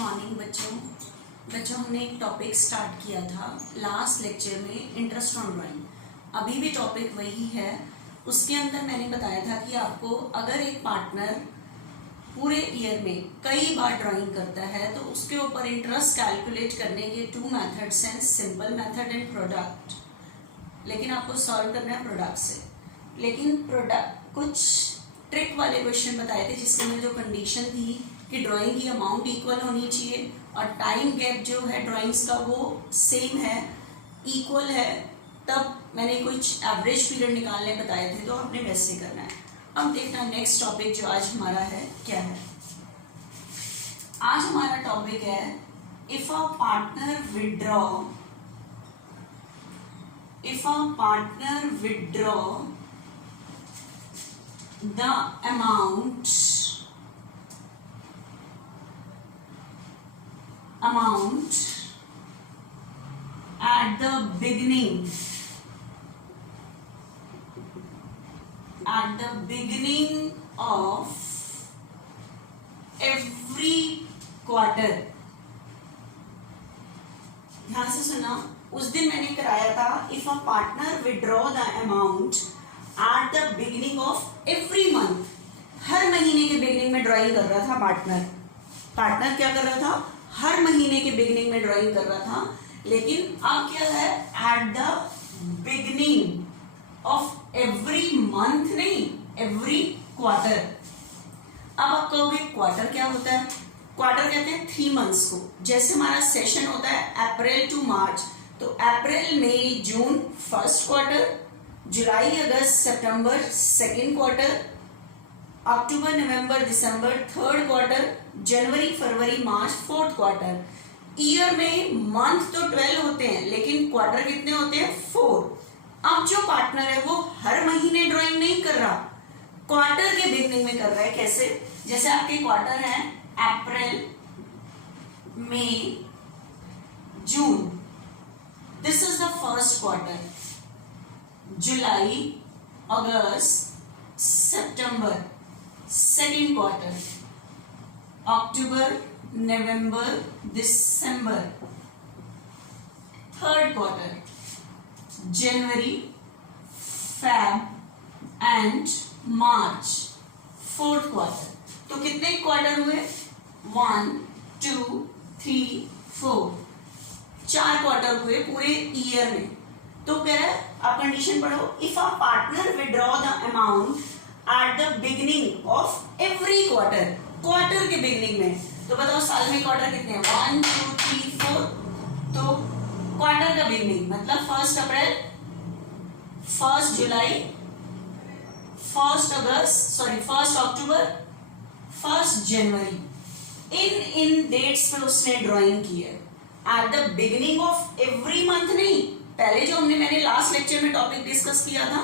Morning बच्चों हमने एक टॉपिक स्टार्ट किया था लास्ट लेक्चर में, इंटरेस्ट ऑन ड्राइंग। अभी भी टॉपिक वही है। उसके अंदर मैंने बताया था कि आपको अगर एक पार्टनर पूरे ईयर में कई बार ड्राइंग करता है तो उसके ऊपर इंटरेस्ट कैलकुलेट करने के 2 मेथड्स हैं, सिंपल मेथड एंड प्रोडक्ट। लेकिन आपको सॉल्व करना है प्रोडक्ट से। लेकिन प्रोडक्ट कुछ ट्रिक वाले क्वेश्चन बताए थे जिसके अंदर जो कंडीशन थी कि ड्राइंग की अमाउंट इक्वल होनी चाहिए और टाइम गैप जो है ड्राइंग्स का वो सेम है, इक्वल है, तब मैंने कुछ एवरेज पीरियड निकालने बताए थे, तो आपने वैसे करना है। अब देखना नेक्स्ट टॉपिक जो आज हमारा है क्या है। आज हमारा टॉपिक है if a partner withdraw the amount at the beginning of every quarter। ध्यान से सुना, उस दिन मैंने कराया था if a partner withdraw the amount at the beginning of every month. हर महीने के बिगिनिंग में ड्राइंग कर रहा था पार्टनर क्या कर रहा था, हर महीने के बिगिनिंग में ड्राइंग कर रहा था। लेकिन अब क्या है, eight the beginning of every month, नहीं एवरी क्वार्टर। अब आप कहोगे क्वार्टर क्या होता है? क्वार्टर कहते हैं 3 मंथ्स को। जैसे हमारा सेशन होता है अप्रैल टू मार्च, तो अप्रैल मई जून फर्स्ट क्वार्टर, जुलाई अगस्त सितंबर सेकेंड क्वार्टर, अक्टूबर नवंबर दिसंबर थर्ड क्वार्टर, जनवरी फरवरी मार्च फोर्थ क्वार्टर। ईयर में मंथ तो 12 होते हैं लेकिन क्वार्टर कितने होते हैं? 4। अब जो पार्टनर है वो हर महीने ड्राइंग नहीं कर रहा, क्वार्टर के बिगनिंग में कर रहा है। कैसे? जैसे आपके क्वार्टर है अप्रैल मई जून, this is the first quarter. जुलाई अगस्त सितंबर सेकेंड क्वार्टर, अक्टूबर नवंबर दिसंबर थर्ड क्वार्टर, जनवरी Feb and March fourth quarter. तो कितने क्वार्टर हुए? 1 2 3 4, 4 क्वार्टर हुए पूरे ईयर में। तो कह रहा है, आप कंडीशन पढ़ो, if a partner withdraw the amount at the beginning of every quarter, quarter के बिगिनिंग में। तो बताओ साल में क्वार्टर कितने हैं? 1 2 3 4। तो क्वार्टर का बिगिनिंग मतलब 1 अप्रैल, 1 जुलाई, 1 अक्टूबर, 1 जनवरी। इन डेट्स पे उसने ड्राइंग की है। Eight the beginning of every month नहीं, पहले जो मैंने लास्ट लेक्चर में टॉपिक डिस्कस किया था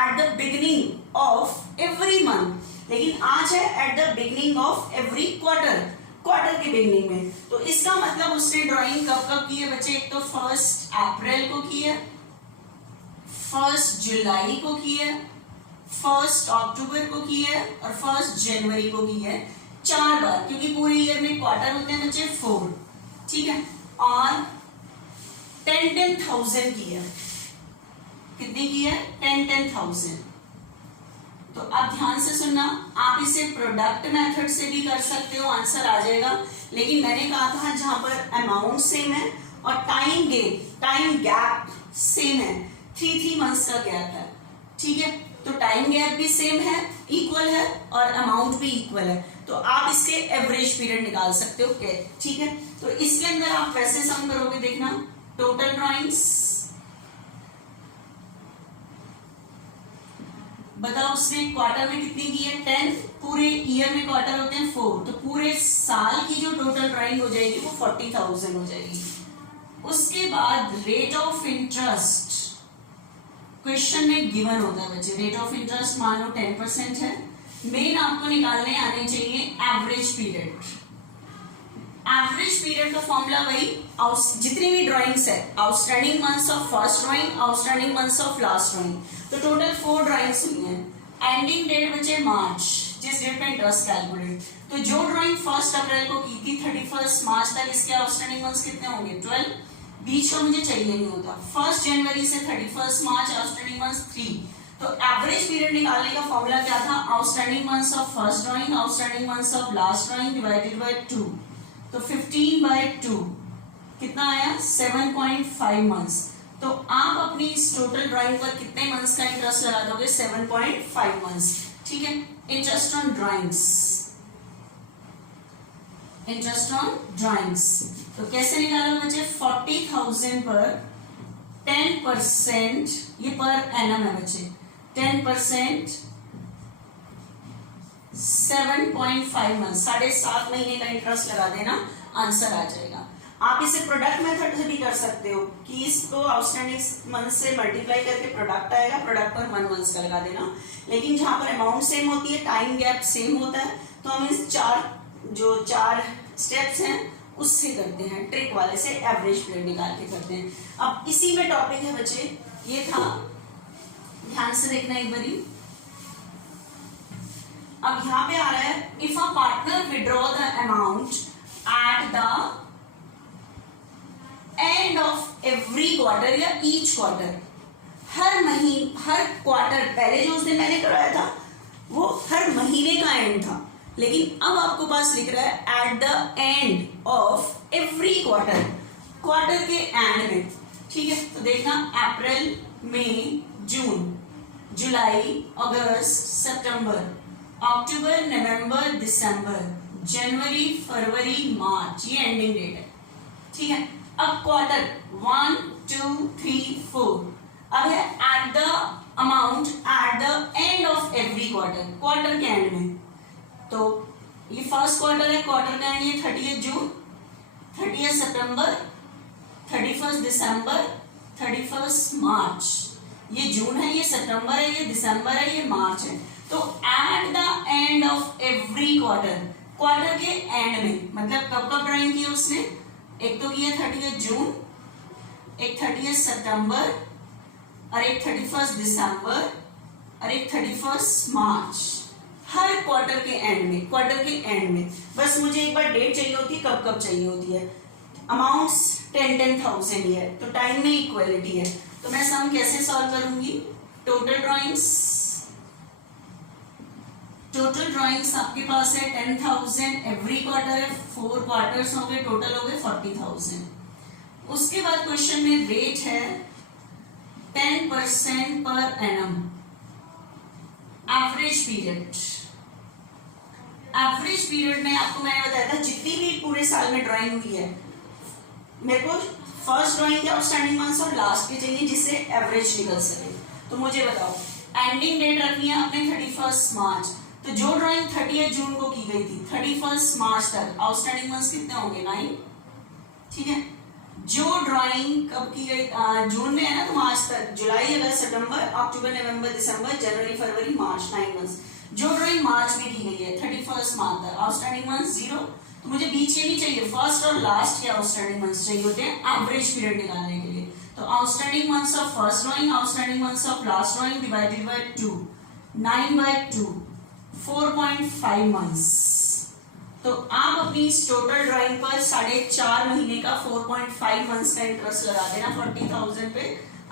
eight the beginning of every month, लेकिन आज है eight the beginning of every quarter, quarter के बिगिनिंग में। तो इसका मतलब उसने ड्राइंग कब की है बच्चे? एक तो 1 अप्रैल को की है, 1 जुलाई को की है, 1 अक्टूबर को की है और 1 जनवरी को की है। 4 बार, क्योंकि पूरे ईयर में क्वार्टर होते हैं बच्चे 4, ठीक है। और 10,000 की है। कितनी की है? 10,000। तो अब ध्यान से सुनना, आप इसे प्रोडक्ट मेथड से भी कर सकते हो, आंसर आ जाएगा। लेकिन मैंने कहा था जहां पर अमाउंट सेम है और टाइम गैप सेम है, 3 मंथ्स का गैप है, ठीक है। तो टाइम गैप भी सेम है, इक्वल है, और अमाउंट भी इक्वल है। तो आप इसके एवरेज पीरियड निकाल सकते हो, ठीक है। तो इसके अंदर आप कैसे सम करोगे देखना, टोटल ड्राइंग्स बताओ उसने क्वार्टर में कितनी की है? 10। पूरे ईयर में क्वार्टर होते हैं 4, तो पूरे साल की जो टोटल ड्राइंग हो जाएगी वो 40,000 हो जाएगी। उसके बाद रेट ऑफ इंटरेस्ट क्वेश्चन में गिवन होता है बच्चे। रेट ऑफ इंटरेस्ट मान लो 10% है। मेन आपको निकालने आने चाहिए एवरेज पीरियड। एवरेज पीरियड का फॉर्मूला वही, जितनी भी ड्राइंग्स है, outstanding months of first drawing, outstanding months of last drawing. तो टोटल 4 ड्राइंग्स हुई हैं। एंडिंग डेट बचे मार्च, जिस डेट पे इंटरेस्ट कैलकुलेट। तो जो ड्राइंग 1 अप्रैल को की थी 31 मार्च तक इसके आउटस्टैंडिंग मंथ्स कितने होंगे 12, बीच का मुझे चाहिए नहीं होता। 1 जनवरी से 31 मार्च आउटस्टैंडिंग मंथ्स 3। तो एवरेज पीरियड निकालने का फॉर्मूला क्या था, outstanding months of first drawing outstanding months of last drawing divided by 2। तो 15/2 कितना आया 7.5 मंथ्स। तो आप अपनी इस टोटल ड्राइंग पर कितने मंथ्स का इंटरेस्ट लगा दोगे 7.5 मंथ्स। ठीक है, interest on drawings, interest on drawings तो कैसे निकालो बच्चे, 40,000 पर 10%, ये पर एनम है बच्चे, 10% 7.5 मंथ, 7.5 महीने का इंटरेस्ट लगा देना, आंसर आ जाएगा। आप इसे प्रोडक्ट मेथड से भी कर सकते हो कि इसको आउटस्टैंडिंग मंथ से मल्टीप्लाई करके प्रोडक्ट आएगा, प्रोडक्ट पर 1 मंथ का लगा देना। लेकिन जहां पर अमाउंट सेम होती है, टाइम गैप सेम होता है, तो हम इस चार स्टेप्स हैं उससे करते हैं, ट्रिक वाले से एवरेज पीरियड निकाल के करते हैं। अब इसी में टॉपिक है बच्चे, ये था, ध्यान से देखना एक बारी। अब यहां पे आ रहा है, if a partner withdraw the amount at the end of every quarter या ईच क्वार्टर, हर क्वार्टर, पहले जो उस दिन मैंने कराया था वो हर महीने का एंड था, लेकिन अब आपको पास लिख रहा है eight the end of every quarter, quarter के एंड में। ठीक है, तो देखना अप्रैल, मई, जून, जुलाई, अगस्त, सितंबर, अक्टूबर, नवंबर, दिसंबर, जनवरी, फरवरी, मार्च, ये एंडिंग डेट है। ठीक है, अब क्वार्टर 1 2 3 4, अब है at the amount at the end of every quarter, quarter के एंड में। तो ये फर्स्ट क्वार्टर है, क्वार्टर का एंड ये 30 जून, 30 सितंबर, 31 दिसंबर, 31 मार्च, ये जून है, ये सितंबर है, ये दिसंबर है, ये मार्च है। तो eight the end of every quarter, quarter के एंड में, मतलब कब कब ड्राइंग की उसने, एक तो किया 30 जून, एक 30 सितंबर, और एक 31 दिसंबर, और एक 31 मार्च, हर क्वार्टर के एंड में, क्वार्टर के एंड में। बस मुझे एक बार डेट चाहिए होती है, कब कब चाहिए होती है। अमाउंट्स 10,000 ही है, तो टाइम में इक्वलिटी है, तो मैं सम कैसे सॉल्व करूंगी, टोटल ड्राइंग्स आपके पास है 10,000, एवरी क्वार्टर है, 4 क्वार्टर्स हो गए, टोटल हो गए 40,000। उसके बाद क्वेश्चन में रेट है 10% पर एनम, एवरेज पीरियड में आपको मैंने बताया था जितनी भी पूरे साल में ड्राइंग हुई है, मेरे को फर्स्ट ड्राइंग के आउटस्टैंडिंग मंथ्स और लास्ट के चाहिए जिससे एवरेज निकल सके। तो मुझे बताओ, एंडिंग डेट रखनी है आपने 31 मार्च, तो जो ड्राइंग 30 जून को की गई थी 31 मार्च तक आउटस्टैंडिंग मंथ्स कितने होंगे 9। ठीक है, जो ड्राइंग कब की गई जून में है ना, तो मार्च तक, जुलाई, अगस्त, सितंबर, अक्टूबर, नवंबर, दिसंबर, जनवरी, फरवरी, मार्च, 9 मंथ्स। जो ड्राइंग मार्च में की गई है 31 मार्च तक, आउटस्टैंडिंग मंथ्स 0, तो मुझे बीच के नहीं चाहिए, फर्स्ट और लास्ट के आउटस्टैंडिंग मंथ्स चाहिए होते हैं एवरेज पीरियड निकालने के लिए। तो outstanding months of first drawing, outstanding months of last drawing divided by 2, 9/2, 4.5 months. तो आप अपनी इस टोटल ड्राइंग पर 4.5 महीने का 4.5 मंथ्स का इंटरेस्ट लगा देना, 40,000 पे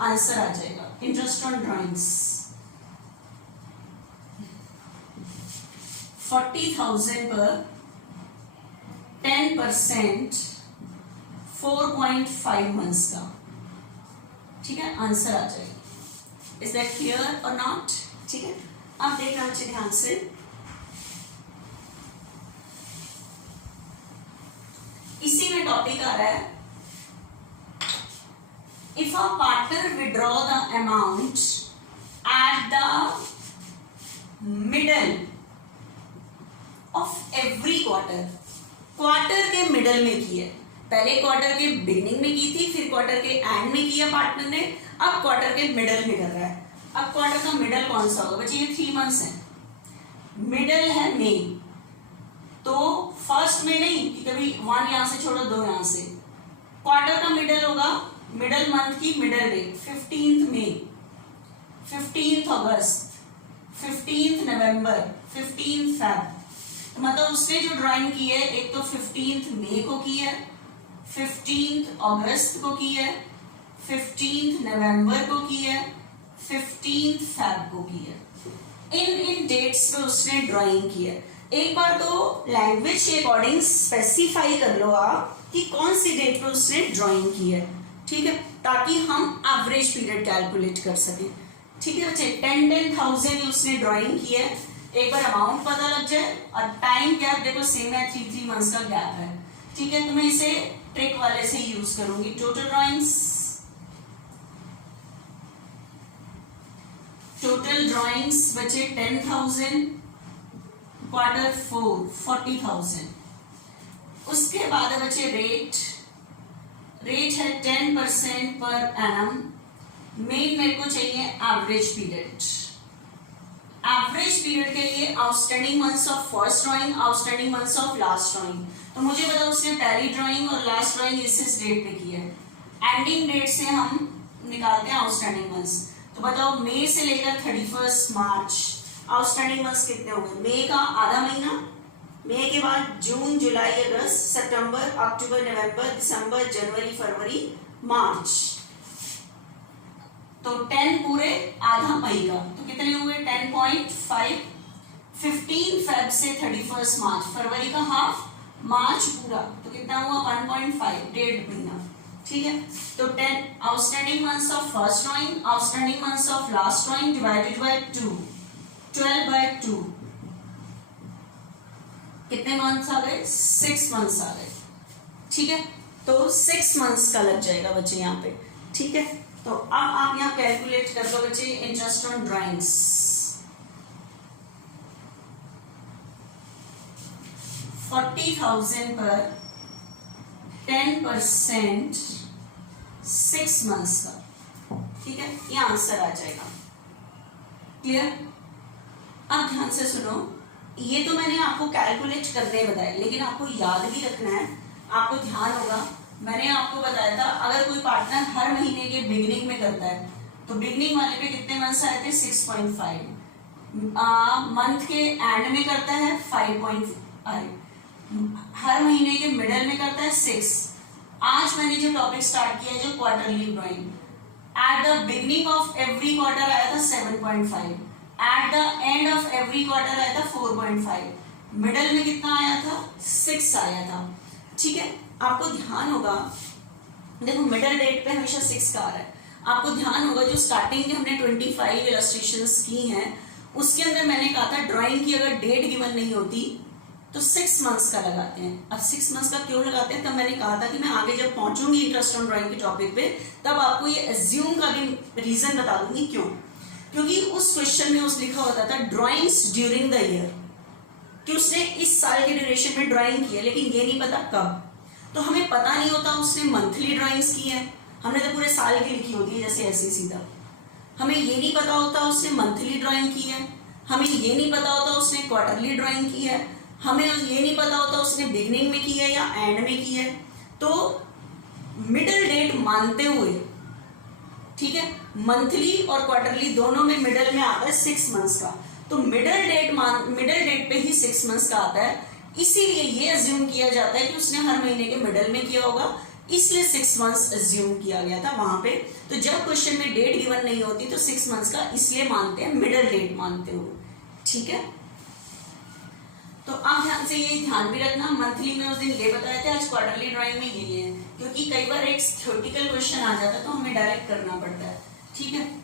आंसर आ जाएगा। इंटरेस्ट ऑन ड्राइंग्स 40,000 पर 10% 4.5 मंथ्स का, ठीक है, आंसर आ जाएगा। इज दैट क्लियर और नॉट? ठीक है, अब देखना अच्छे ध्यान से। इसी में टॉपिक आ रहा है, if a partner withdraw the amount at the middle of every quarter, quarter के मिडल में की है, पहले क्वार्टर के बिगिनिंग में की थी, फिर क्वार्टर के एंड में किया पार्टनर ने, अब क्वार्टर के मिडल में कर रहा है। अब क्वार्टर का मिडल कौन सा होगा बच्चे? ये 3 मंथ्स है, मिडल है मई, तो फर्स्ट में नहीं कि कभी 1 यहां से छोड़ो 2 यहां से, क्वार्टर का मिडल होगा, मिडल मंथ की मिडल डेट 15th मई, 15th अगस्त, 15 नवंबर, 15 फेब, तो मतलब उसने जो ड्राइंग की है एक तो 15 मई को की है, 15 अगस्त को की है, 15 नवंबर को की है, 15 फेब को की है। इन डेट्स पे उसने ड्राइंग की है। एक बार तो लैंग्वेज के अकॉर्डिंग स्पेसिफाई कर लो आप कि कौन सी डेट पे उसने ड्राइंग की है, ठीक है, ताकि हम एवरेज पीरियड कैलकुलेट कर सकें। ठीक है बच्चे, 10,000 उसने ड्राइंग की है। एक बार अमाउंट पता लग जाए और टाइम गैप देखो सेम है, 3 मंथ्स का गैप है। ठीक है, तो मैं इसे ट्रिक वाले से यूज करूंगी। टोटल ड्राइंग्स बचे 10,000, Q4 40,000। उसके बाद बचे रेट है 10% पर एनम। मेरे को चाहिए एवरेज पीरियड के लिए outstanding months of first drawing, outstanding months of last drawing. तो मुझे बताओ उसने पहली ड्राइंग और लास्ट ड्राइंग इस डेट पे की है। एंडिंग डेट से हम निकालते हैं आउटस्टैंडिंग मंथ्स। तो बताओ मई से लेकर 31 मार्च आउटस्टैंडिंग मंथ्स कितने हो गए? मई का आधा महीना, मई के बाद जून, जुलाई, अगस्त, सितंबर, अक्टूबर, नवंबर, दिसंबर, जनवरी, फरवरी, मार्च। तो 10 पूरे आधा मई का, तो कितने हुए? 10.5। 15 फेब से 31 मार्च, फरवरी का हाफ, मार्च पूरा, तो कितना हुआ? 1.5, डेढ़ महीना। ठीक है, तो 10 outstanding months of first drawing, outstanding months of last drawing divided by 2, 12/2, कितने मंथ्स आ गए? 6 मंथ्स आ गए। ठीक है, तो 6 मंथ्स का लग जाएगा बच्चे यहाँ पे। ठीक है, तो अब आप यहाँ कैलकुलेट कर दो बच्चे इंटरेस्ट ऑन ड्राइंग्स। 40,000 पर 10% 6 मंथ्स का। ठीक है, ये आंसर आ जाएगा। क्लियर? अब ध्यान से सुनो, ये तो मैंने आपको कैलकुलेट करने बताया, लेकिन आपको याद भी रखना है। आपको ध्यान होगा, मैंने आपको बताया था अगर कोई पार्टनर हर महीने के बिगिनिंग में करता है तो बिगिनिंग वाले पे कितने मंथ्स आए थे? 6.5। मंथ के एंड में करता है 5.5, हर महीने के मिडल में करता है 6। आज मैंने जो टॉपिक स्टार्ट किया जो quarterly drawing, eight the beginning of every quarter आया था 7.5, eight the end of every quarter आया था 4.5, मिडल में कितना आया था? 6 आया था। ठीक है, आपको ध्यान होगा, देखो मिडल डेट पे हमेशा 6 का आ रहा है। आपको ध्यान होगा जो स्टार्टिंग के हमने 25 इलस्ट्रेशंस की हैं उसके अंदर मैंने कहा था ड्राइंग की अगर डेट गिवन नहीं होती तो 6 मंथ्स का लगाते हैं। अब 6 मंथ्स का क्यों लगाते हैं? तब मैंने कहा था कि मैं आगे जब पहुंचूंगी इंटरेस्ट ऑन ड्राइंग के टॉपिक पे तब आपको ये एज्यूम का भी रीजन बता दूंगी क्यों। क्योंकि उस क्वेश्चन में उस लिखा होता था ड्राइंग्स ड्यूरिंग द ईयर, कि उसने इस साल के ड्यूरेशन में ड्राइंग की है, लेकिन ये नहीं पता कब। तो हमें पता नहीं होता उसने मंथली ड्राइंग्स की है, हमने तो पूरे साल की लिखी होती है जैसे ऐसे सीधा। हमें ये नहीं पता होता उसने मंथली ड्राइंग की है, हमें ये नहीं पता होता उसने क्वार्टरली ड्राइंग की है, हमें ये नहीं पता होता उसने बिगनिंग में की है या एंड में की है। तो मिडल डेट मानते हुए, ठीक है, मंथली और क्वार्टरली दोनों में मिडल में आता है 6 मंथ्स का, तो मिडल डेट पे ही 6 मंथ्स का आता है। इसीलिए ये अज्यूम किया जाता है कि उसने हर महीने के मिडल में किया होगा, इसलिए 6 मंथ्स अज्यूम किया गया था वहां पे। तो जब क्वेश्चन में डेट गिवन नहीं होती तो 6 मंथ्स का इसलिए मानते हैं, मिडल डेट मानते हुए। ठीक है, तो आप ध्यान से ये ध्यान भी रखना, मंथली में उस दिन ये बताए थे, आज क्वार्टरली ड्राइंग में ये है, क्योंकि कई बार एक थ्योरेटिकल क्वेश्चन आ जाता है तो हमें डायरेक्ट करना पड़ता है। ठीक है,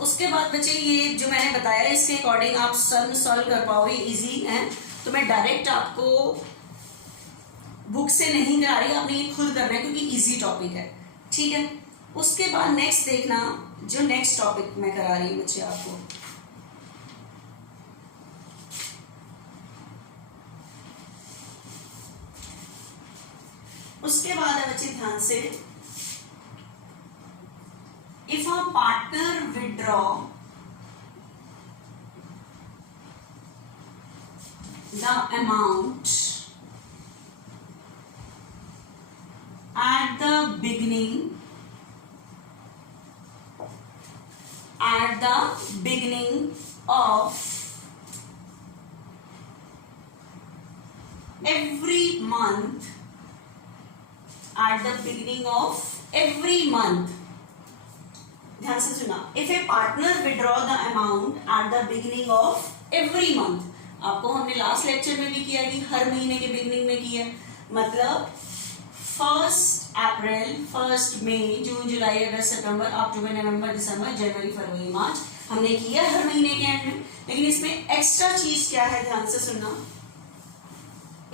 उसके बाद बच्चे ये जो मैंने बताया इसके अकॉर्डिंग आप सॉल्व कर पाओगे, इजी है। तो मैं डायरेक्ट आपको बुक से नहीं करा रही, आपने ये खुद करना है क्योंकि इजी टॉपिक है। ठीक है, उसके बाद नेक्स्ट देखना, जो नेक्स्ट टॉपिक मैं करा रही हूँ बच्चे आपको, उसके बाद है बच्चे ध्यान से, if a partner withdraw the amount at the beginning beginning of every month, at the beginning of every month, ध्यान से सुना, if a partner withdraw the amount at the beginning of every month, आपको हमने last lecture में भी किया कि हर महीने के बिगिनिंग में किया, मतलब 1 अप्रैल, 1 मई, जून, जुलाई, अगस्त, सितंबर, अक्टूबर, नवंबर, दिसंबर, जनवरी, फरवरी, मार्च, हमने किया हर महीने के एंड में। लेकिन इसमें एक्स्ट्रा चीज क्या है, ध्यान से सुनना,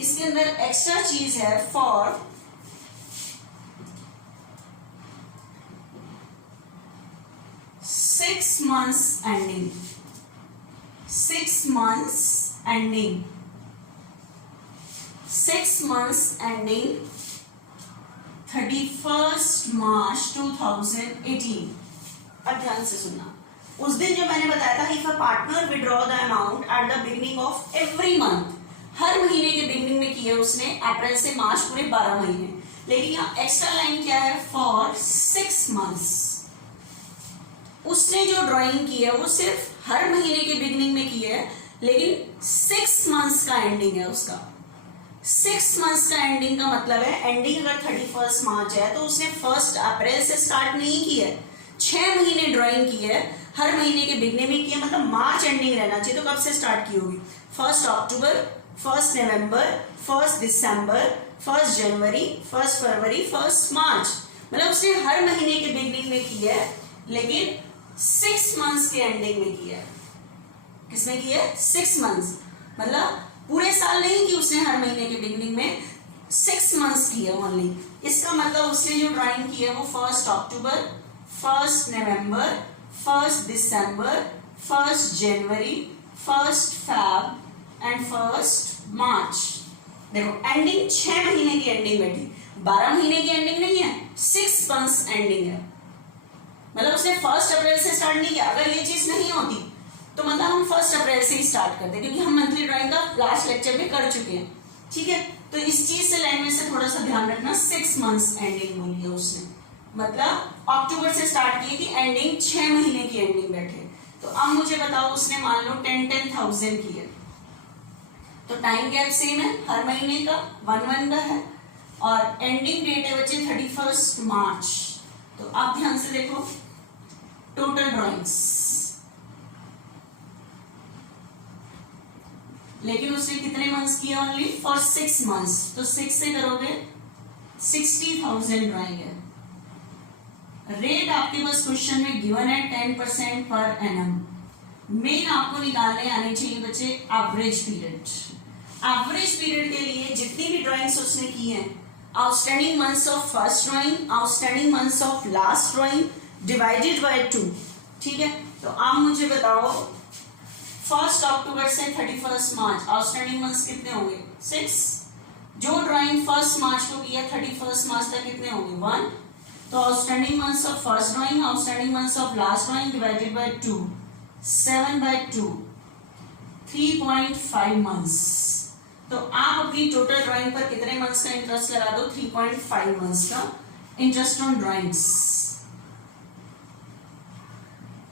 इसके अंदर एक्स्ट्रा चीज है for 6 months ending, 6 months ending, 6 months ending 31st March 2018। अब ध्यान से सुनना, उस दिन जो मैंने बताया था, if a partner withdraw the amount at the beginning of every month, हर महीने के बिगिनिंग में किया उसने, अप्रैल से मार्च पूरे 12 महीने। लेकिन यहाँ एक्स्ट्रा लाइन क्या है, फॉर 6 months, उसने जो ड्राइंग की है वो सिर्फ हर महीने के बिगिनिंग में की है, लेकिन 6 months का एंडिंग है उसका। 6 months का एंडिंग का मतलब है, एंडिंग अगर 31 मार्च है तो उसने 1 अप्रैल से स्टार्ट नहीं की है, 6 महीने ड्राइंग की है, हर महीने के बिगने में किया, मतलब मार्च एंडिंग रहना चाहिए। तो कब से स्टार्ट की होगी, 1 अक्टूबर, 1 नवंबर, 1 दिसंबर, 1 जनवरी, 1 फरवरी, 1 मार्च, मतलब उसने हर महीने के बिगनिंग में की है, लेकिन 6 months के एंडिंग में की है। किसमें की है, 6 months, मतलब पूरे साल नहीं की उसने हर महीने के बिगनिंग में, 6 months की है ओनली। इसका मतलब उसने जो ड्राइंग की है वो 1 अक्टूबर, 1 नवंबर, 1 दिसंबर, 1 जनवरी, 1 फेब एंड 1 मार्च। देखो एंडिंग 6 महीने की एंडिंग बैठी, 12 महीने की एंडिंग नहीं है, 6 months एंडिंग है, मतलब उसने 1 अप्रैल से स्टार्ट नहीं किया। अगर ये चीज नहीं होती तो मतलब हम 1 अप्रैल से ही स्टार्ट करते, क्योंकि हम मंथली ड्राइंग का लास्ट लेक्चर में कर चुके हैं, ठीक है। तो इस चीज से लैंग्वेज से थोड़ा सा ध्यान रखना, 6 months एंडिंग बोली है उसने, मतलब अक्टूबर से स्टार्ट किए कि एंडिंग 6 महीने की एंडिंग बैठे। तो अब मुझे बताओ, उसने मान लो 10,000 की है, तो टाइम गैप सेम है, हर महीने का 1 का है, और एंडिंग डेट है बच्चे 31 मार्च। तो आप ध्यान से देखो, टोटल ड्राइंग्स, लेकिन उसने कितने मंथ्स किए, ओनली फॉर 6 months, तो 6 से करोगे 60,000 ड्राइंग है। रेट आपके पास क्वेश्चन में गिवन है 10% पर एनम। मेन आपको निकालने आने चाहिए बच्चे एवरेज पीरियड। एवरेज पीरियड के लिए जितनी भी ड्राइंग्स उसने की हैं, outstanding months of first drawing, outstanding months of last drawing divided by 2, ठीक है। तो आप मुझे बताओ 1 अक्टूबर से 31 मार्च आउटस्टैंडिंग मंथ्स कितने होंगे, 6। जो ड्राइंग 1 मार्च को किया 31 मार्च तक कितने होंगे, 1। तो outstanding months of first drawing, outstanding months of last drawing divided by 2, 7/2, 3.5 months. तो आप अपनी टोटल ड्राइंग पर कितने मंथ्स का इंटरेस्ट लगा दो, 3.5 मंथ्स का interest on drawings,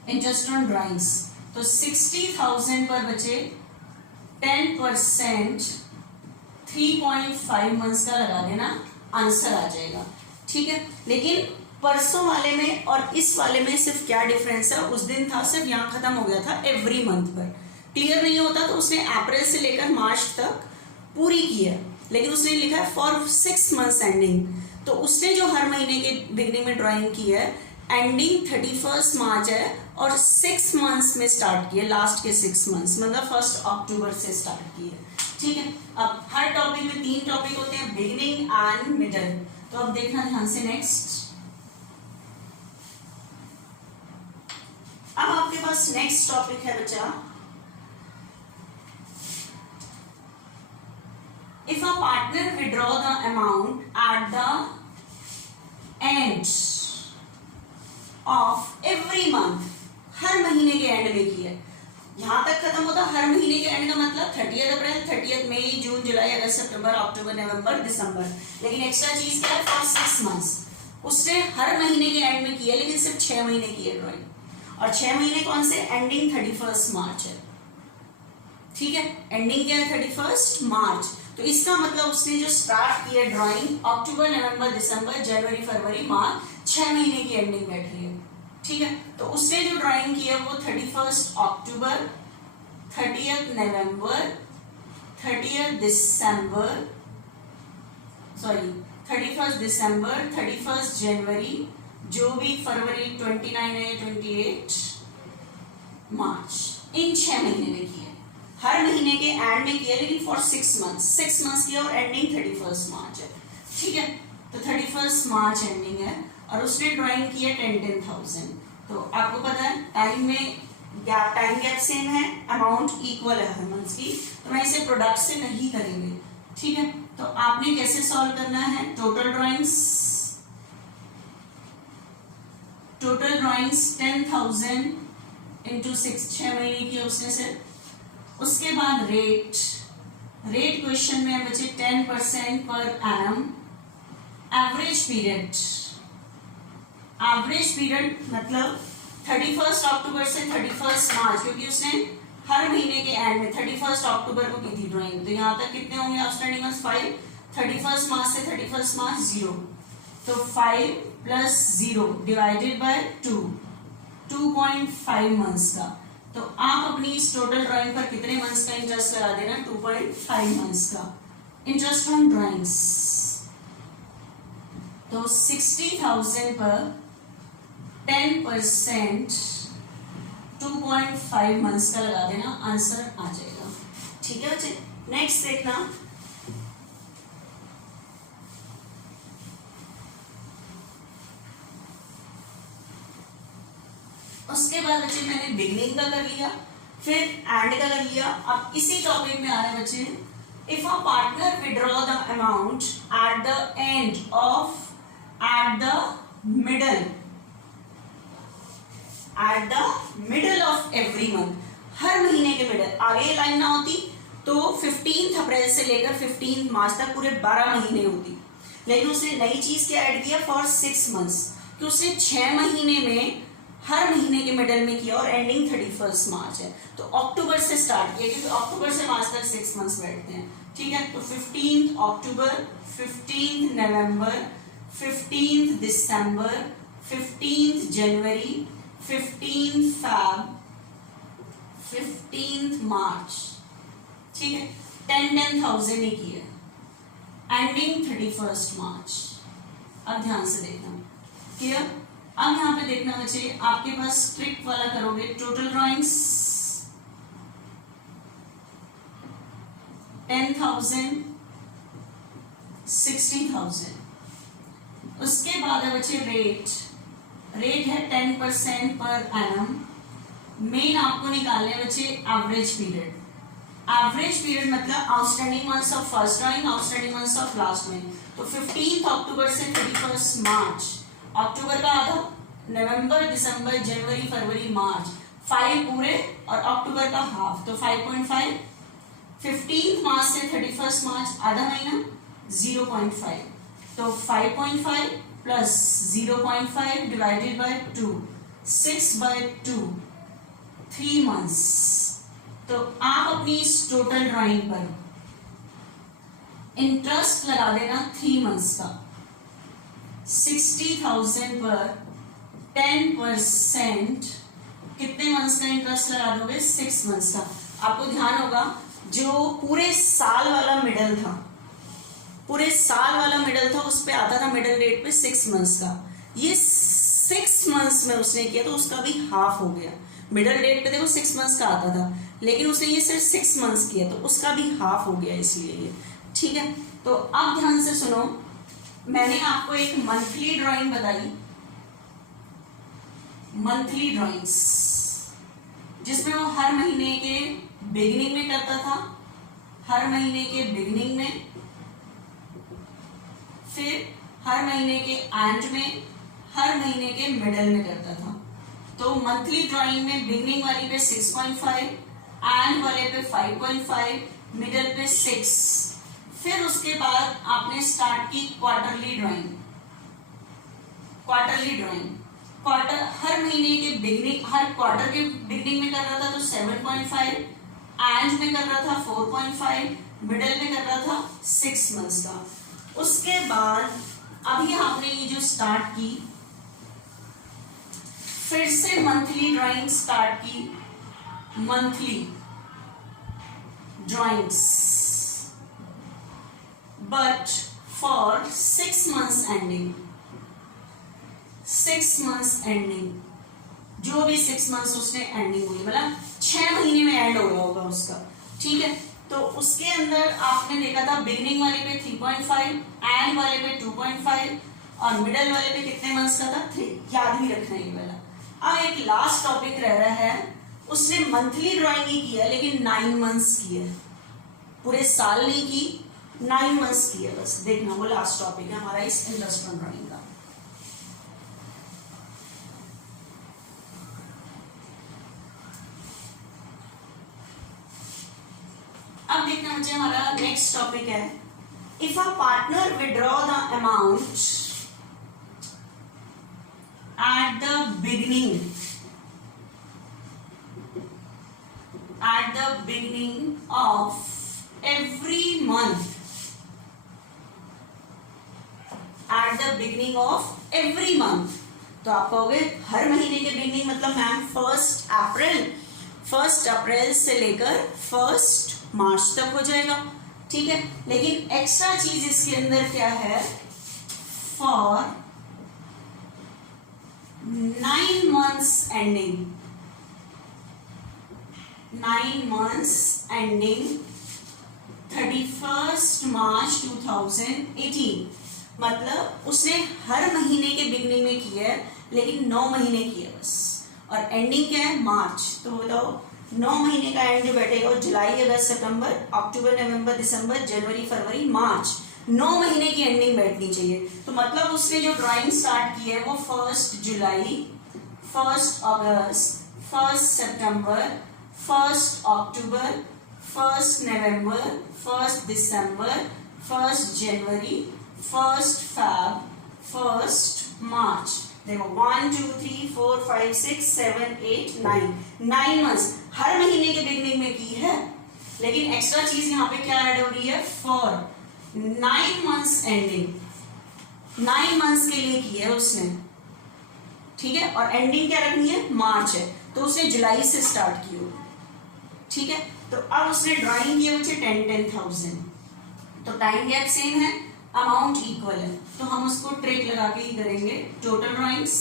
interest on drawings. तो 60,000 पर बचे 10%, 3.5 मंथ्स का लगा देना, आंसर आ जाएगा, ठीक है। लेकिन परसों वाले में और इस वाले में सिर्फ क्या डिफरेंस है, उस दिन था सिर्फ यहाँ खत्म हो गया था एवरी मंथ पर, क्लियर नहीं होता तो उसने अप्रैल से लेकर मार्च तक पूरी की है, लेकिन उसने लिखा है फॉर 6 months एंडिंग। तो उसने जो हर महीने के बिगनिंग में ड्राइंग की है, एंडिंग 31 मार्च है और 6 months में स्टार्ट किया, लास्ट के 6 months, मतलब 1 अक्टूबर से स्टार्ट किया, ठीक है। अब हर टॉपिक में 3 टॉपिक होते हैं, बिगिनिंग एंड मिडल। तो अब देखना ध्यान से नेक्स्ट। अब आपके पास नेक्स्ट टॉपिक है बच्चा, if a partner withdraw the amount at the end of every month, हर महीने के एंड में की है, यहां तक खत्म होता हर महीने के एंड का मतलब 30 अप्रैल, 30 मई, जून, जुलाई, अगस्त, सितंबर, अक्टूबर, नवंबर, दिसंबर। लेकिन एक्स्ट्रा चीज क्या है, फॉर 6 months, उसने हर महीने के एंड में किया, लेकिन सिर्फ 6 महीने की है ड्राइंग। और 6 महीने कौन से, एंडिंग 31 मार्च है, ठीक है, एंडिंग क्या है 31 मार्च। तो इसका मतलब उसने जो स्टार्ट किया ड्राइंग अक्टूबर नवंबर दिसंबर जनवरी फरवरी मार्च, 6 महीने की एंडिंग बैठ रही है, ठीक है। तो उसने जो ड्राइंग किया वो 31 अक्टूबर, 30 नवंबर, 30 दिसंबर, सॉरी 31 दिसंबर, 31 जनवरी, जो भी फरवरी 29 है, 28 मार्च, इन 6 महीने में किया, हर महीने के एंड में किया, लेकिन फॉर 6 मंथ्स किया और एंडिंग 31 मार्च है, ठीक है। तो 31 मार्च एंडिंग है और उसने ड्राइंग किया 10,000। तो आपको पता है टाइम गैप सेम है, अमाउंट इक्वल है हर मंथ की, तो मैं इसे प्रोडक्ट से नहीं करेंगे, ठीक है। तो आपने कैसे सॉल्व करना है, टोटल ड्राइंग्स 10,000 इंटू 6, 6 महीने की उसने से। उसके बाद रेट क्वेश्चन में बचे 10% पर एनम। एवरेज पीरियड मतलब 31 अक्टूबर से 31 मार्च, क्योंकि उसने हर महीने के एंड में 31 अक्टूबर को की थी ड्राइंग, तो यहाँ तक कितने होंगे आउटस्टैंडिंग मंथ्स 5, 31 मार्च से 31 मार्च 0, तो 5 प्लस 0 डिवाइडेड बाय 2, 2.5 मंथ्स का। तो आप अपनी इस टोटल ड्राइंग पर कितने मंथ्स का इंटरेस्ट लगा देना, 2.5 मंथ्स का इंटरेस्ट ऑन ड्राइंग्स। तो 60,000 पर 10% 2.5 मंथ्स का लगा देना, आंसर आ जाएगा, ठीक है बच्चे। नेक्स्ट देखना, उसके बाद बच्चे मैंने बिगनिंग का कर लिया, फिर एंड का कर लिया। अब इसी टॉपिक में आ रहे बच्चे, if a partner withdraw the amount at the middle of every month, हर महीने के मिडल, आगे लाइन ना होती तो 15 अप्रैल से लेकर 15 मार्च तक पूरे 12 महीने होती, लेकिन उसने नई चीज क्या ऐड किया, फॉर 6 मंथ्स, कि उसने 6 महीने में हर महीने के मिडल में किया और एंडिंग 31 मार्च है, तो अक्टूबर से स्टार्ट किया, क्योंकि अक्टूबर से मार्च तक 6 मंथ्स बैठते हैं, ठीक है। तो 15 अक्टूबर, 15 नवंबर, 15 दिसंबर, 15 जनवरी, 15 फैब, 15 मार्च, ठीक है। 10,000 ही किया, एंडिंग 31 मार्च। अब ध्यान से देखना, क्लियर। अब यहाँ पे देखना बच्चे, आपके पास स्ट्रिक्ट वाला करोगे, टोटल ड्राइंग्स 10,000, 60,000। उसके बाद है बच्चे रेट है 10% पर एनम। मेन आपको निकालने बच्चे एवरेज पीरियड मतलब outstanding months of first drawing, outstanding months of last में। तो 15 अक्टूबर से 31 मार्च, अक्टूबर का आधा, नवंबर दिसंबर जनवरी फरवरी मार्च 5 पूरे और अक्टूबर का हाफ, तो 5.5। 15 मार्च से 31 मार्च आधा महीना 0.5, तो 5.5 प्लस 0.5 डिवाइडेड बाय 2, 6/2, 3 मंथ्स। तो आप अपनी इस टोटल ड्राइंग पर इंटरेस्ट लगा देना 3 मंथ्स का, 60,000 पर 10% कितने मंथ्स का इंटरेस्ट लगा दोगे, 6 मंथ्स का। आपको ध्यान होगा जो पूरे साल वाला मिडल था, उस पे आता था मिडल डेट पे 6 मंथ्स का, ये 6 मंथ्स में उसने किया तो उसका भी हाफ हो गया। मिडल डेट पे देखो 6 मंथ्स का आता था, लेकिन उसने ये सिर्फ 6 मंथ्स किया तो उसका भी हाफ हो गया, इसलिए ये, ठीक है। तो अब ध्यान से सुनो, मैंने आपको एक मंथली ड्राइंग बताई, मंथली ड्राइंग्स, जिसमें वो हर महीने के बिगिनिंग में करता था, हर महीने के बिगिनिंग में, फिर हर महीने के एंड में, हर महीने के मिडल में करता था। तो मंथली ड्राइंग में बिगिनिंग वाली पे 6.5, एंड वाले पे 5.5, मिडल पे 6। फिर उसके बाद आपने स्टार्ट की क्वार्टरली ड्राइंग। क्वार्टर हर महीने के बिगनिंग, हर क्वार्टर के बिगनिंग में कर रहा था तो 7.5, एंड में कर रहा था 4.5, मिडल में कर रहा था 6 मंथ्स का। उसके बाद अभी आपने ये जो स्टार्ट की, फिर से मंथली ड्राइंग स्टार्ट की, monthly drawings, but for 6 months ending, 6 months ending, जो भी 6 मंथ्स उसने एंडिंग हुई, मतलब 6 महीने में एंड हो गया होगा उसका, ठीक है। तो उसके अंदर आपने देखा था बिगनिंग वाले पे 3.5, एंड वाले पे 2.5 और मिडल वाले पे कितने मंथ्स का था 3, याद भी रखना ये वाला। अब एक लास्ट टॉपिक रह रहा है, उसने मंथली ड्राइंग ही किया लेकिन 9 मंथ्स की है, पूरे साल नहीं की, 9 मंथ्स की है बस। देखना वो लास्ट टॉपिक है हमारा इस इंडस्ट्रियल ड्राइंग का। अब देखना मुझे हमारा नेक्स्ट टॉपिक है, if a partner withdraw the amount at the beginning, of every month, eight the beginning of every month, तो आप कहोगे हर महीने के बिगिनिंग मतलब मैम 1 अप्रैल से लेकर 1 मार्च तक हो जाएगा, ठीक है। लेकिन एक्स्ट्रा चीज इसके अंदर क्या है, for 9 months ending, 9 months ending 31 मार्च 2018, मतलब उसने हर महीने के बिगनिंग में किया है लेकिन 9 महीने किए बस, और एंडिंग क्या है मार्च। तो बताओ 9 महीने का एंड जो बैठेगा वो जुलाई, अगस्त, सितंबर, अक्टूबर, नवंबर, दिसंबर, जनवरी, फरवरी, मार्च, 9 महीने की एंडिंग बैठनी चाहिए। तो मतलब उसने जो ड्राइंग स्टार्ट की है वो 1 जुलाई, 1 अगस्त, 1 सितंबर, 1 अक्टूबर, 1 नवंबर, 1 दिसंबर, 1 जनवरी, 1 फैब, 1 मार्च। देखो 1 2 3 4 5 6 7 8 9 मंथ्स हर महीने के बिगनिंग में की है, लेकिन एक्स्ट्रा चीज यहाँ पे क्या ऐड हो रही है, फॉर 9 मंथ्स एंडिंग, 9 मंथ्स के लिए की है उसने, ठीक है। और एंडिंग क्या रखनी है, मार्च है, तो उसने जुलाई से स्टार्ट की होगी, ठीक है। तो अब उसने ड्राइंग किए बच्चे 10,000, तो टाइम गैप सेम है, अमाउंट इक्वल है, तो हम उसको ट्रिक लगा के ही करेंगे, टोटल ड्राइंग्स,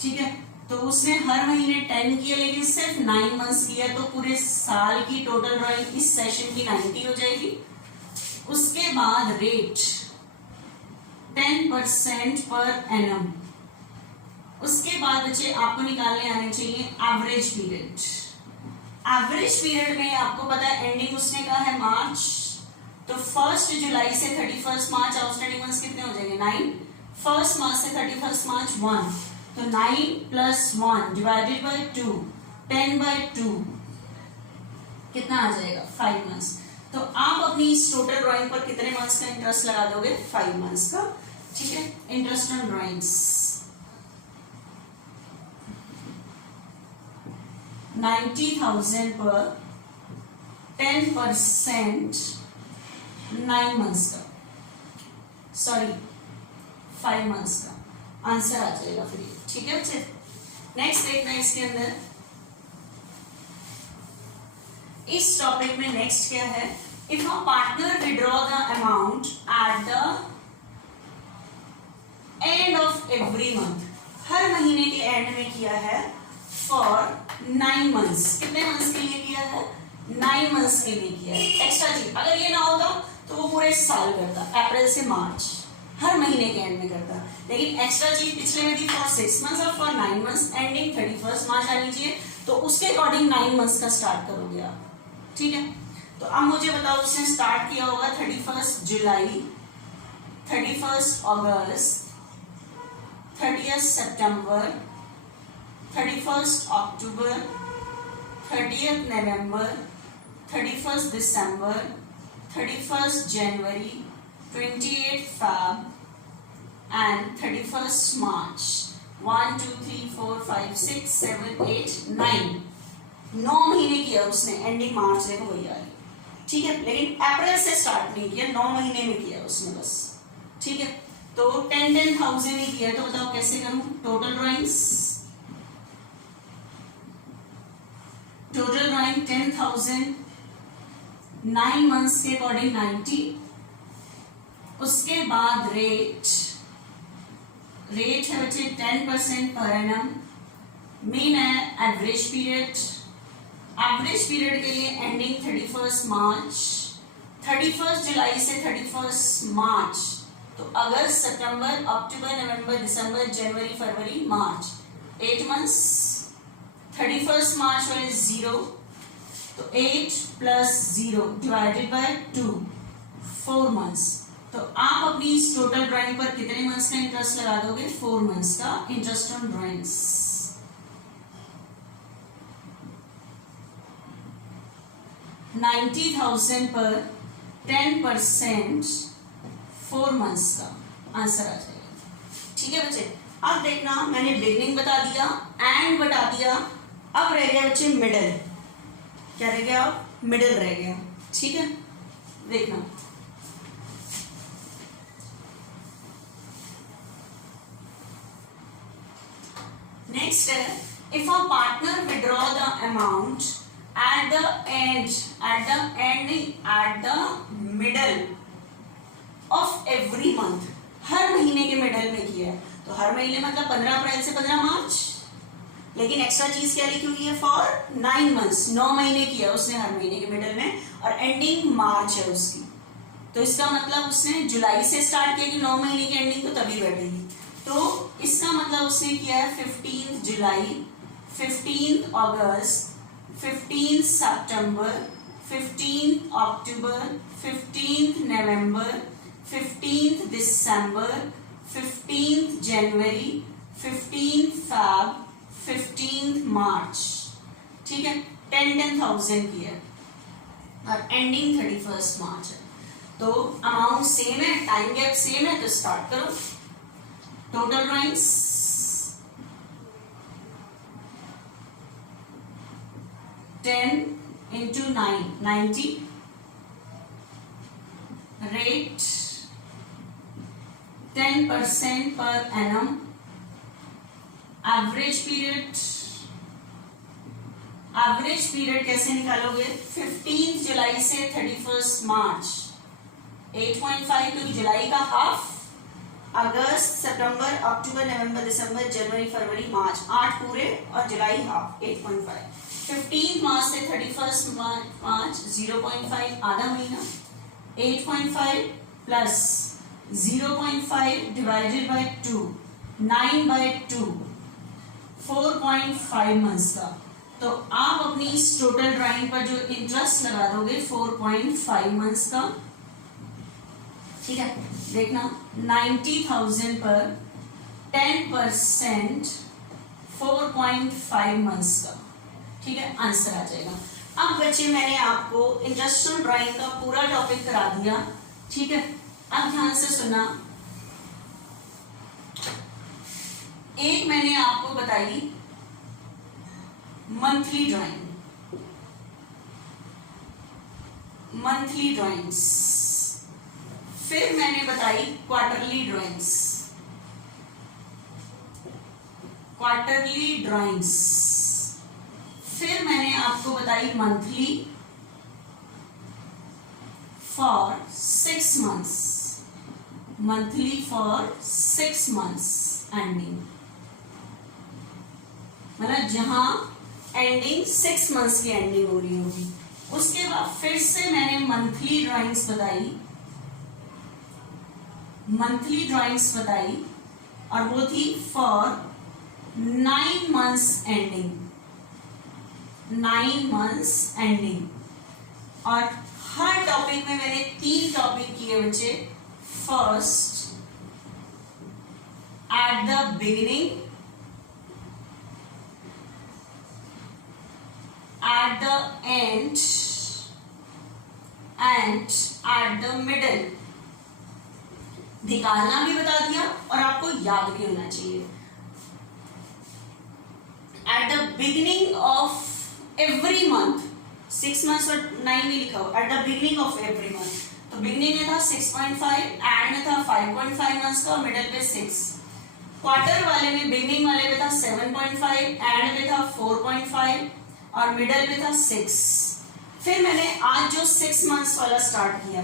ठीक है। तो उसने हर महीने 10 किया लेकिन सिर्फ 9 मंथ्स किया, तो पूरे साल की टोटल ड्राइंग इस सेशन की 90 हो जाएगी। उसके बाद रेट 10% पर एनम। उसके बाद बच्चे आपको निकालने आने चाहिए एवरेज पीरियड। एवरेज पीरियड में आपको पता है एंडिंग उसने कहा है मार्च, तो 1 जुलाई से 31 मार्च आउटस्टैंडिंग मंथ्स कितने हो जाएंगे 9, 1 मार्च से 31 मार्च 1, तो 9 + 1 डिवाइडेड बाय 2, 10/2 कितना आ जाएगा 5 मंथ्स। तो आप अपनी इस टोटल ड्राइंग पर कितने मंथ्स का इंटरेस्ट लगा दोगे, 5 मंथ्स का, ठीक है। इंटरेस्ट ऑन ड्राइंग्स 90,000 पर 10% 9 मंथ्स का, सॉरी 5 मंथ्स का आंसर आ जाएगा फिर ये, ठीक है बच्चे। नेक्स्ट देखना है इसके अंदर, इस टॉपिक में नेक्स्ट क्या है, if a partner withdraw the amount at the end of every month, हर महीने के एंड में किया है, फॉर 9 मंथ्स, कितने मंथ्स के लिए किया है, 9 मंथ्स के लिए किया है। एक्स्ट्रा चीज अगर ये ना होता तो वो पूरे साल करता, अप्रैल से मार्च हर महीने के एंड में करता, लेकिन एक्स्ट्रा चीज पिछले में थी फॉर 6 मंथ्स और फॉर 9 मंथ्स एंडिंग 31 मार्च आनी चाहिए, तो उसके अकॉर्डिंग 9 मंथ्स का स्टार्ट करोगे आप, ठीक है। तो अब मुझे बताओ उसने स्टार्ट किया होगा 31 जुलाई, 31 अगस्त, 30 सितंबर, 31 अक्टूबर, 30 नवंबर, 31 दिसंबर, 31 जनवरी, 28 फैब, एंड 31st मार्च 1 2 3 4 5 6 7 8 9 9 महीने किया उसने, एंडिंग मार्च देखो वही आ रही, ठीक है। लेकिन अप्रैल से स्टार्ट नहीं किया, 9 महीने में किया उसने बस, ठीक है। तो 10,000 ही किया, तो बताओ कैसे करूं। Total drawings, total drawing 10,000, 9 months के अकॉर्डिंग 90, उसके बाद रेट है बच्चे 10% पर एनम, मेन है एवरेज पीरियड, एवरेज पीरियड के लिए एंडिंग 31st मार्च, 31st जुलाई से 31st मार्च, तो अगस्त सितंबर अक्टूबर नवंबर दिसंबर जनवरी फरवरी मार्च, 8 मंथ्स। 31st मार्च वाले 0, तो 8 प्लस 0 डिवाइडेड बाय 2, 4 मंथ्स। तो आप अपनी इस टोटल ड्राइंग पर कितने मंथ्स का इंटरेस्ट लगा दोगे, 4 मंथ्स का इंटरेस्ट ऑन ड्राइंग्स। 90,000 पर 10% 4 मंथ्स का आंसर आ जाएगा, ठीक है बच्चे। अब देखना, मैंने बिगनिंग बता दिया, एंड बता दिया, अब रह गया बच्चे मिडल। क्या रह गया, मिडल रह गया, ठीक है। देखना, नेक्स्ट है, if a partner withdraw the amount at the middle of every month, हर महीने के मिडल में किया है, तो हर महीने मतलब 15 अप्रैल से 15 मार्च, लेकिन एक्स्ट्रा चीज क्या लिखी हुई है, फॉर 9 मंथ्स, 9 महीने किया उसने हर महीने के मिडल में, और एंडिंग मार्च है उसकी, तो इसका मतलब उसने जुलाई से स्टार्ट किया कि 9 महीने की एंडिंग तो तभी बैठेगी, तो इसका मतलब उसने किया है 15 जुलाई, 15 अगस्त, 15 सितंबर, 15 अक्टूबर, 15 नवंबर, 15 दिसंबर, 15 जनवरी, 15 फैब, 15 मार्च, ठीक है। 10,000 की है और एंडिंग 31st मार्च है, तो अमाउंट सेम है, टाइम गैप सेम है, तो स्टार्ट करो। Total drawings 10 into 9, 90, rate 10% per annum, average period कैसे निकालोगे, 15 जुलाई से 31st मार्च, 8.5 क्योंकि जुलाई का हाफ, अगस्त सितंबर अक्टूबर नवंबर दिसंबर जनवरी फरवरी मार्च, 8 पूरे और जुलाई हाफ, 8.5। 15 मार्च से 31st मार्च 0.5 आधा महीना, 8.5 प्लस 0.5 डिवाइडेड बाय 2, 9/2, 4.5 मंथ्स का, तो आप अपनी इस टोटल ड्राइंग पर जो इंटरेस्ट लगा दोगे 4.5 मंथ्स का, ठीक है। देखना, 90,000 पर 10% 4.5 मंथ्स का, ठीक है, आंसर आ जाएगा। अब बच्चे मैंने आपको इंडस्ट्रियल ड्राइंग का पूरा टॉपिक करा दिया, ठीक है। अब ध्यान से सुना, एक मैंने आपको बताई मंथली ड्राइंग्स, फिर मैंने बताई क्वार्टरली ड्राइंग्स, फिर मैंने आपको बताई मंथली फॉर 6 मंथ्स एंडिंग, मतलब जहां एंडिंग 6 मंथ्स की एंडिंग हो रही होगी। उसके बाद फिर से मैंने मंथली ड्राइंग्स बताई और वो थी फॉर 9 मंथ्स एंडिंग, और हर टॉपिक में मैंने 3 टॉपिक किए बच्चे। First eight the beginning, at the end and at the middle. निकालना भी बता दिया और आपको याद भी होना चाहिए। Eight the beginning of every month, 6 months और 9 भी लिखा हो, eight the beginning of every month, तो बिगिनिंग में था 6.5, एंड में था 5.5 मंथ्स का, मिडिल पे 6। क्वार्टर वाले में, बिगिनिंग वाले में था 7.5, एंड में था 4.5 और मिडिल में था 6। फिर मैंने आज जो 6 मंथ्स वाला स्टार्ट किया,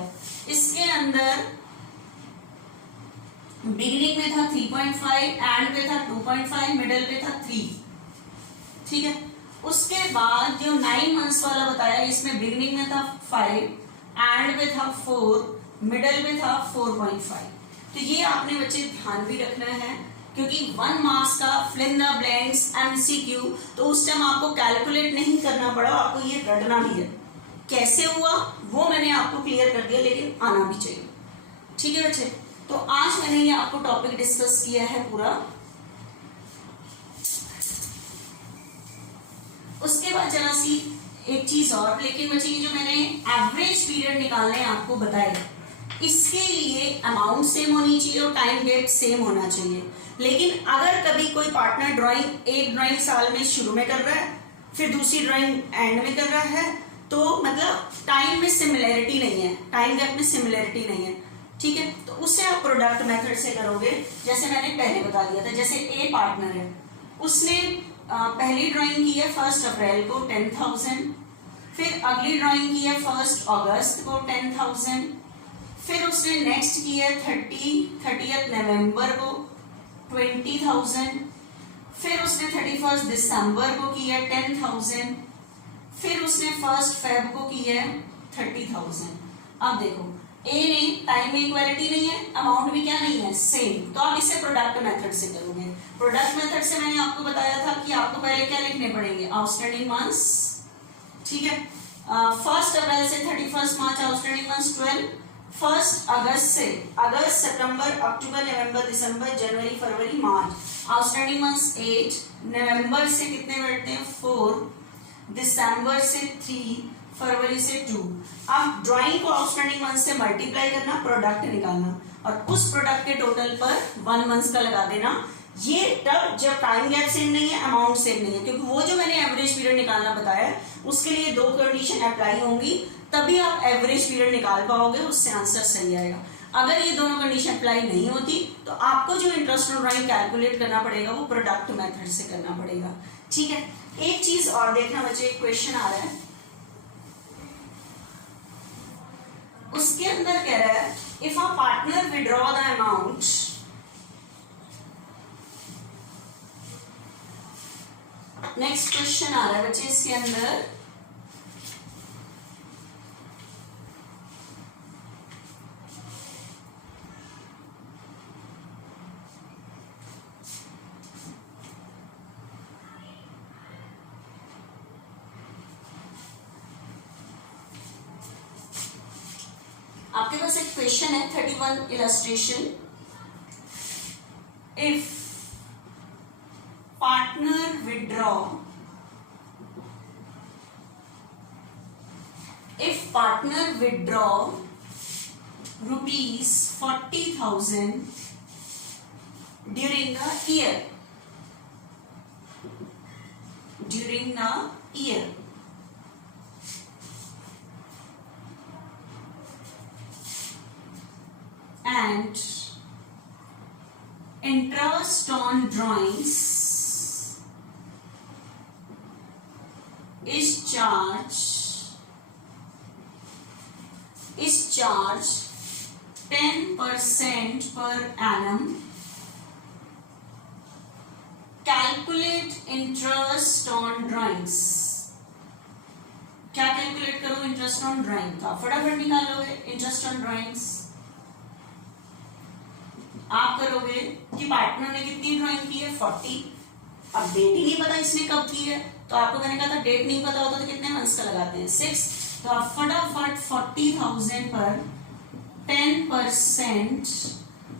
इसके अंदर बिगिनिंग में था 3.5, एंड पे था 2.5, मिडिल पे था 3, ठीक है। उसके बाद जो 9 मंथ्स वाला बताया, इसमें बिगिनिंग में था 5, एंड पे था 4, मिडिल पे था 4.5। तो ये आपने बच्चे ध्यान भी रखना है, क्योंकि 1 मार्क्स का fill in the blanks MCQ, तो उस टाइम आपको कैलकुलेट नहीं करना पड़ा, आपको ये रटना भी है। कैसे हुआ वो मैंने आपको क्लियर कर दिया, लेकिन आना भी चाहिए, ठीक है बच्चे। तो आज मैंने ये आपको टॉपिक डिस्कस किया है पूरा। उसके बाद जरा सी एक चीज और, लेकिन बच्चे ये जो मैंने एवरेज पीरियड निकालने आपको बताए, इसके लिए अमाउंट सेम होनी चाहिए और टाइम डेट सेम होना चाहिए। लेकिन अगर कभी कोई पार्टनर ड्राइंग एक ड्राइंग साल में शुरू में कर रहा है, फिर दूसरी ड्राइंग एंड में कर रहा है, तो मतलब टाइम में सिमिलैरिटी नहीं है, टाइम गैप में सिमिलैरिटी नहीं है, ठीक है। तो उससे आप प्रोडक्ट मेथड से करोगे, जैसे मैंने पहले बता दिया था। जैसे ए पार्टनर है, उसने पहली ड्राइंग की है 1 अप्रैल को 10,000, फिर अगली ड्राइंग की है 1 अगस्त को 10,000, फिर उसने नेक्स्ट की है 30 नवंबर को 20,000, फिर उसने 31 दिसंबर को की है 10,000, फिर उसने 1 फेब को की है 30,000। अब देखो, ए ने टाइम में इक्वालिटी नहीं है, अमाउंट भी क्या नहीं है, सेम, तो आप इसे प्रोडक्ट मेथड से करोगे। प्रोडक्ट मेथड से मैंने आपको बताया था कि आपको पहले क्या लिखने पड़ेंगे, आउटस्टैंडिंग मंथ्स, ठीक है। 1 अप्रैल से 31 मार्च आउटस्टैंडिंग मंथ्स 12, 1 अगस्त से अगस्त, सितंबर, अक्टूबर, नवंबर, दिसंबर, जनवरी, फरवरी, मार्च आउटस्टैंडिंग मंथ्स 8, नवंबर से कितने बैठते हैं 4, दिसंबर से 3, फरवरी से 2। अब ड्राइंग को आउटस्टैंडिंग मंथ से मल्टीप्लाई करना, प्रोडक्ट निकालना और उस प्रोडक्ट के टोटल पर 1 मंथ का लगा देना। ये तब जब टाइम गैप सेम नहीं है, अमाउंट सेम नहीं है, क्योंकि वो जो मैंने एवरेज पीरियड निकालना बताया उसके लिए 2 कंडीशन अप्लाई होंगी, तभी आप एवरेज पीरियड निकाल पाओगे, उससे आंसर सही आएगा। अगर ये दोनों कंडीशन अप्लाई नहीं होती तो आपको जो इंटरेस्ट ऑन ड्राइंग कैलकुलेट करना पड़ेगा वो प्रोडक्ट मेथड से करना पड़ेगा, ठीक है। एक चीज और देखना बच्चे, एक क्वेश्चन आ रहा है, उसके अंदर कह रहा है if a partner withdraw the amount, next question आ रहा है बच्चे इसके अंदर, आपके पास एक क्वेश्चन है 31 illustration, if partner withdraw rupees 40,000 during the year, and interest on drawings is charged 10% per annum. Calculate interest on drawings. क्या कैलकुलेट करो, इंटरेस्ट ऑन ड्राइंग, तो आप फटाफट निकाल लोगे इंटरेस्ट ऑन ड्राइंग्स। आप करोगे कि पार्टनर ने कितनी ड्राइंग की है 40, अब डेट ही नहीं पता इसने कब की है, तो आपको मैंने कहा था डेट नहीं पता होता तो कितने मंथ्स का लगाते हैं 6, तो आप फटाफट 40,000 पर 10%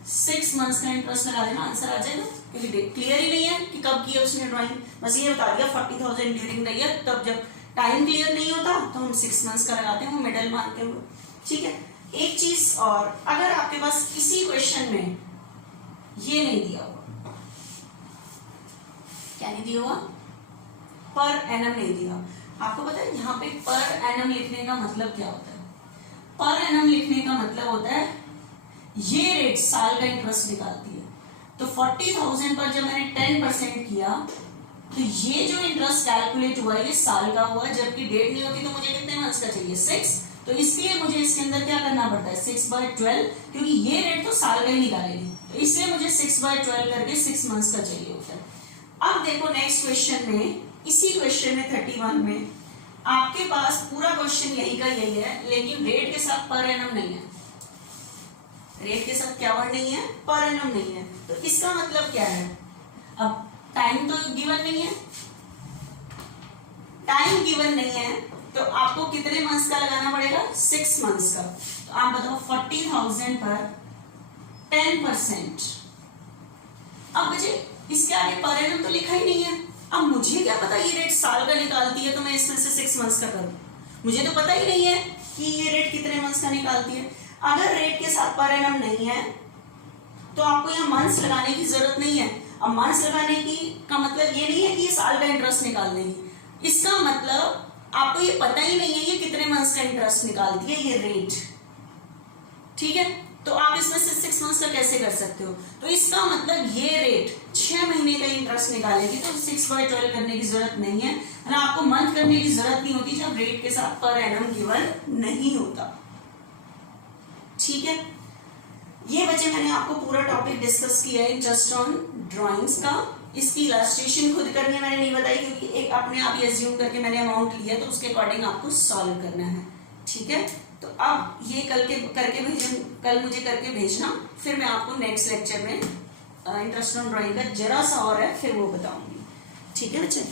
6 मंथ्स का इंटरेस्ट लगा देना, आंसर आ जाएगा, क्योंकि क्लियर ही नहीं है कि कब की है उसने ड्राइंग, बस ये बता दिया 40,000 ड्यूरिंग द ईयर। तब जब टाइम क्लियर नहीं होता तो हम 6 मंथ्स का लगाते हैं, वो मिडल मानते हुए, ठीक है। एक चीज और, अगर आपके पास किसी क्वेश्चन में ये नहीं दिया हुआ, क्या नहीं दिया हुआ, पर एनम नहीं दिया, आपको पता है यहाँ पे पर एनम लिखने का मतलब क्या होता है? पर एनम लिखने का मतलब होता है ये रेट साल का इंटरेस्ट निकालती है। तो 40,000 पर जब मैंने 10% किया तो ये जो इंटरेस्ट कैलकुलेट हुआ ये साल का हुआ, जबकि डेट नहीं होती तो मुझे कितने मंथ्स का चाहिए? 6। तो इसलिए मुझे इसके अंदर क्या करना पड़ता है? 6/12, क्योंकि ये रेट तो साल का ही निकालेगी, तो इसलिए मुझे 6/12 करके 6 मंथ्स का चाहिए होता है। अब देखो नेक्स्ट क्वेश्चन में, इसी क्वेश्चन में 31 में आपके पास पूरा क्वेश्चन यही का यही है, लेकिन रेट के साथ पर एनम नहीं है। रेट के साथ क्या वर्ड नहीं है? पर एनम नहीं है। तो इसका मतलब क्या है? अब टाइम तो गिवन नहीं है, टाइम गिवन नहीं है, तो आपको कितने मंथ्स का लगाना पड़ेगा? 6 मंथ्स का। तो आप बताओ 40,000 पर 10%। अब बच्चे इसके आगे पर एनम तो लिखा ही नहीं है। अब मुझे क्या पता ये रेट साल का निकालती है तो मैं इसमें से 6 मंथ्स का करूं? मुझे तो पता ही नहीं है कि ये रेट कितने मंथ्स का निकालती है। अगर रेट के साथ पर एनम नहीं है तो आपको यहाँ मंथ्स लगाने की जरूरत नहीं है। अब मंथ्स लगाने की का मतलब ये नहीं है कि ये साल का इंटरेस्ट निकाल देगी, इसका मतलब आपको ये पता ही नहीं है ये कितने मंथ्स का इंटरेस्ट निकालती है ये रेट, ठीक है? तो आप इसमें से 6 मंथ्स का कैसे कर सकते हो? तो इसका मतलब ये रेट 6 महीने का इंटरेस्ट निकालेगी, तो 6/12 करने की जरूरत नहीं है, ना आपको मंथ करने की जरूरत नहीं होती जब रेट के साथ पर एनम गिवन नहीं होता, ठीक है? ये बच्चे मैंने आपको पूरा टॉपिक डिस्कस किया है जस्ट ऑन ड्राइंग्स का। इसकी इलस्ट्रेशन खुद करनी है, मैंने नहीं बताई क्योंकि एक अपने आप ही एज्यूम करके मैंने अमाउंट लिया, तो उसके अकॉर्डिंग आपको सॉल्व करना है, ठीक है? तो अब ये कल मुझे करके भेजना, फिर मैं आपको नेक्स्ट लेक्चर में इंटरेस्ट ऑन ड्राइंग का जरा सा और है फिर वो बताऊंगी, ठीक है बच्चे?